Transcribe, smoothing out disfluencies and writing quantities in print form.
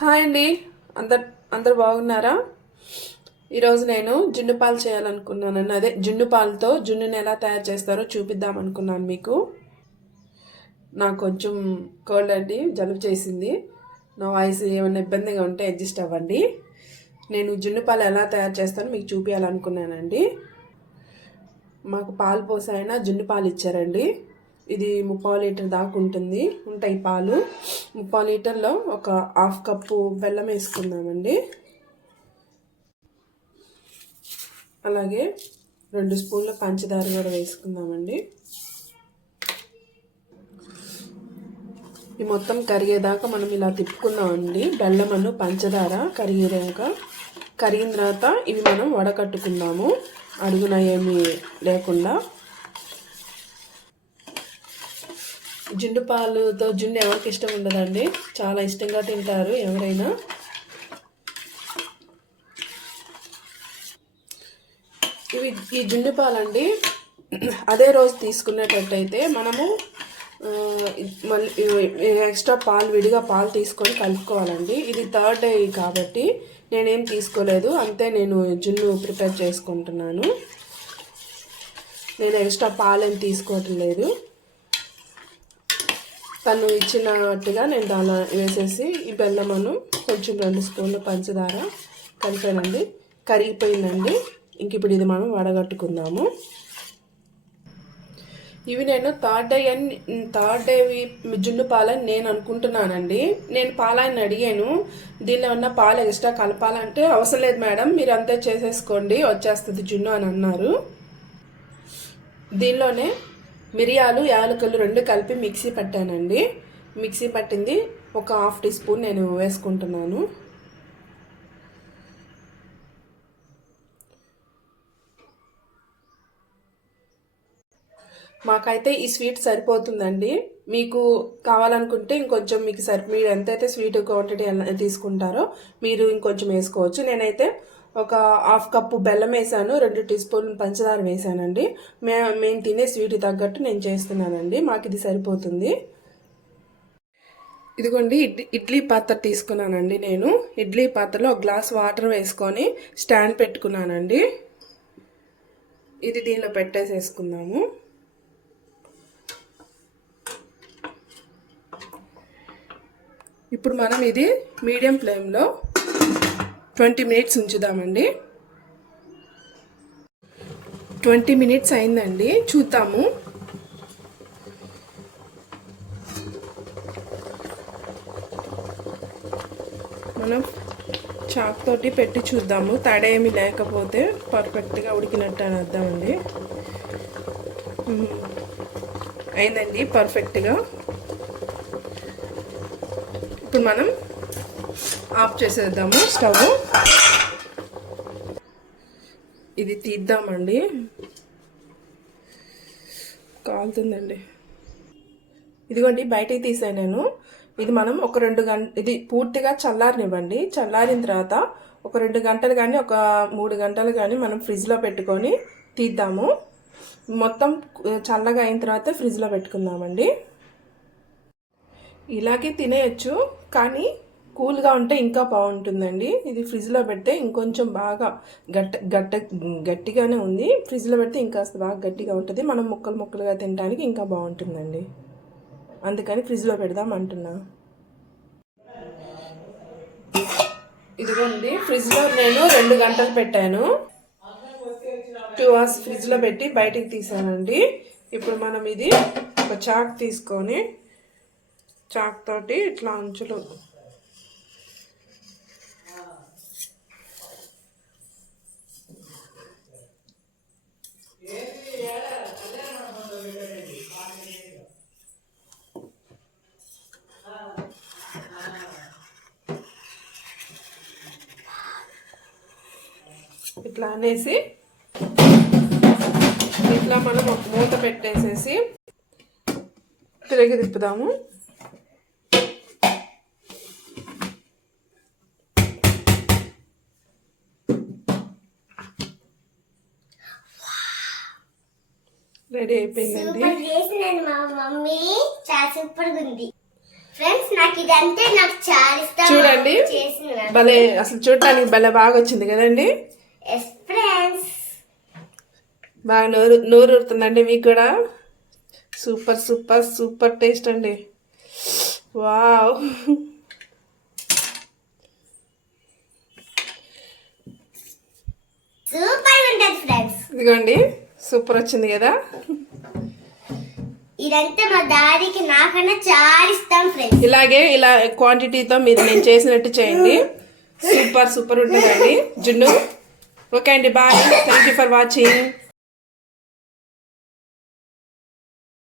Hi అండి. అందరు బాగున్నారా? ఈరోజు నేను జున్ను పాలు చేయాలనుకున్నానండి. అదే జున్ను పాలతో జున్నుని ఎలా తయారు చేస్తారో చూపిద్దాం అనుకున్నాను మీకు. నాకు కొంచెం కోల్డ్ అండి, జలుబు చేసింది. నా వాయిస్ ఏమైనా ఇబ్బందిగా ఉంటే అడ్జస్ట్ అవ్వండి. నేను జున్ను పాలు ఎలా తయారు చేస్తానో మీకు చూపించాలనుకున్నానండి. మాకు పాలు పోసాయన జున్ను పాలు ఇచ్చారండి. ఇది 3/4 లీటర్ దాకా ఉంటాయి పాలు. 3/4 లీటర్లో ఒక 1/2 కప్పు బెల్లం వేసుకుందామండి. అలాగే 2 స్పూన్ల పంచదార కూడా వేసుకుందామండి. ఈ మొత్తం కరిగేదాకా మనం ఇలా తిప్పుకుందామండి. బెల్లమను పంచదార కరిగిన తర్వాత ఇవి మనం వడకట్టుకుందాము, అడుగున ఏమీ లేకుండా. జున్ను పాలుతో జున్ను ఎవరికి ఇష్టం ఉండదండి, చాలా ఇష్టంగా తింటారు ఎవరైనా. ఈ జున్ను పాలండి అదే రోజు తీసుకునేటట్టయితే మనము మళ్ళీ ఎక్స్ట్రా విడిగా పాలు తీసుకొని కలుపుకోవాలండి. ఇది 3rd డే కాబట్టి నేనేం తీసుకోలేదు, అంతే నేను జున్ను ప్రిపేర్ చేసుకుంటున్నాను. నేను ఎక్స్ట్రా పాలేం తీసుకోవటం లేదు. తను ఇచ్చినట్టుగా నేను దానిలో వేసేసి ఈ బెల్లమను కొంచెం 2 స్పూన్లు పంచదార కలిపానండి. కరిగిపోయిందండి. ఇంక ఇప్పుడు ఇది మనం వడగట్టుకుందాము. ఇవి నేను 3rd డే జున్ను పాలని నేను అనుకుంటున్నానండి. నేను పాలని అడిగాను, దీనిలో ఉన్న పాలు ఎక్స్ట్రా కలపాలంటే అవసరం లేదు మేడం, మీరు అంతే చేసేసుకోండి, వచ్చేస్తుంది జున్ను అని అన్నారు. దీనిలోనే మిరియాలు, యాలకులు 2 కలిపి మిక్సీ పట్టానండి. మిక్సీ పట్టింది ఒక 1/2 టీ స్పూన్ నేను వేసుకుంటున్నాను. మాకైతే ఈ స్వీట్ సరిపోతుందండి. మీకు కావాలనుకుంటే ఇంకొంచెం మీరు ఎంతైతే స్వీట్ క్వాంటిటీ తీసుకుంటారో మీరు ఇంకొంచెం వేసుకోవచ్చు. నేనైతే ఒక 1/2 కప్పు బెల్లం వేసాను, 2 టీ స్పూన్లు పంచదార వేసానండి. మేము తినే స్వీట్ తగ్గట్టు నేను చేస్తున్నానండి. మాకు ఇది సరిపోతుంది. ఇదిగోండి ఇడ్లీ పాత్ర తీసుకున్నానండి. నేను ఇడ్లీ పాత్రలో ఒక గ్లాస్ వాటర్ వేసుకొని స్టాండ్ పెట్టుకున్నానండి. ఇది దీనిలో పెట్టేసేసుకుందాము. ఇప్పుడు మనం ఇది మీడియం ఫ్లేమ్లో 20 మినిట్స్ ఉంచుదామండి. 20 మినిట్స్ అయిందండి, చూద్దాము. మనం చాక్ తోటి పెట్టి చూద్దాము, తడేమి లేకపోతే పర్ఫెక్ట్గా ఉడికినట్టు అని అర్థమండి. అయిందండి పర్ఫెక్ట్గా. ఇప్పుడు మనం ఆఫ్ చేసేద్దాము స్టవ్. ఇది తీద్దామండి, కాలుతుందండి. ఇదిగోండి బయటికి తీసాను నేను. ఇది మనం ఒక 2 గంటలు ఇది పూర్తిగా చల్లారనివ్వండి. చల్లారిన తర్వాత ఒక 2 గంటలు కానీ ఒక 3 గంటలు కానీ మనం ఫ్రిడ్జ్లో పెట్టుకొని తీద్దాము. మొత్తం చల్లగా అయిన తర్వాత ఫ్రిడ్జ్లో పెట్టుకుందామండి. ఇలాగే తినేయచ్చు, కానీ కూల్గా ఉంటే ఇంకా బాగుంటుందండి. ఇది ఫ్రిడ్జ్లో పెడితే ఇంకొంచెం బాగా గట్టిగానే ఉంది. ఫ్రిడ్జ్లో పెడితే ఇంకాస్త బాగా గట్టిగా ఉంటుంది. మనం ముక్కలుగా తినడానికి ఇంకా బాగుంటుందండి. అందుకని ఫ్రిడ్జ్లో పెడదాం అంటున్నా. ఇదిగోండి ఫ్రిడ్జ్లో నేను 2 గంటలు పెట్టాను. 2 అవర్స్ ఫ్రిడ్జ్లో పెట్టి బయటికి తీసానండి. ఇప్పుడు మనం ఇది ఒక చాక్ తీసుకొని చాక్ తోటి ఇట్లా అంచులు ఇట్లా అనేసి ఇట్లా మనం ఒక మూత పెట్టేసేసి తిరిగి తిప్పుదాము. రెడీ అయిపోయిందండి. సూపర్ చేసిందండి మా మమ్మీ, చాలా సూపర్గా ఉంది. ఫ్రెండ్స్ నాకు ఇదంటే నాకు చాలా ఇష్టం. చూడండి భలే, అసలు చూడటానికి భలే బాగా వచ్చింది కదండి. ఎస్ ఫ్రెండ్స్, బాగా నోరు ఊరుతుందండి మీకు కూడా. సూపర్ సూపర్ సూపర్ టేస్ట్ అండి. వావ్, సూపర్ ఉంటుంది ఫ్రెండ్స్. ఇదిగోండి సూపర్ వచ్చింది కదా. ఇదంతా మా డాడీకి నాకన్నా చాలా ఇష్టం ఫ్రెండ్స్. ఇలాగే ఇలా క్వాంటిటీతో మీరు నేను చేసినట్టు చేయండి. సూపర్ సూపర్ ఉంటుందండి జున్ను. ఓకే అండి, bye. Thank you for watching.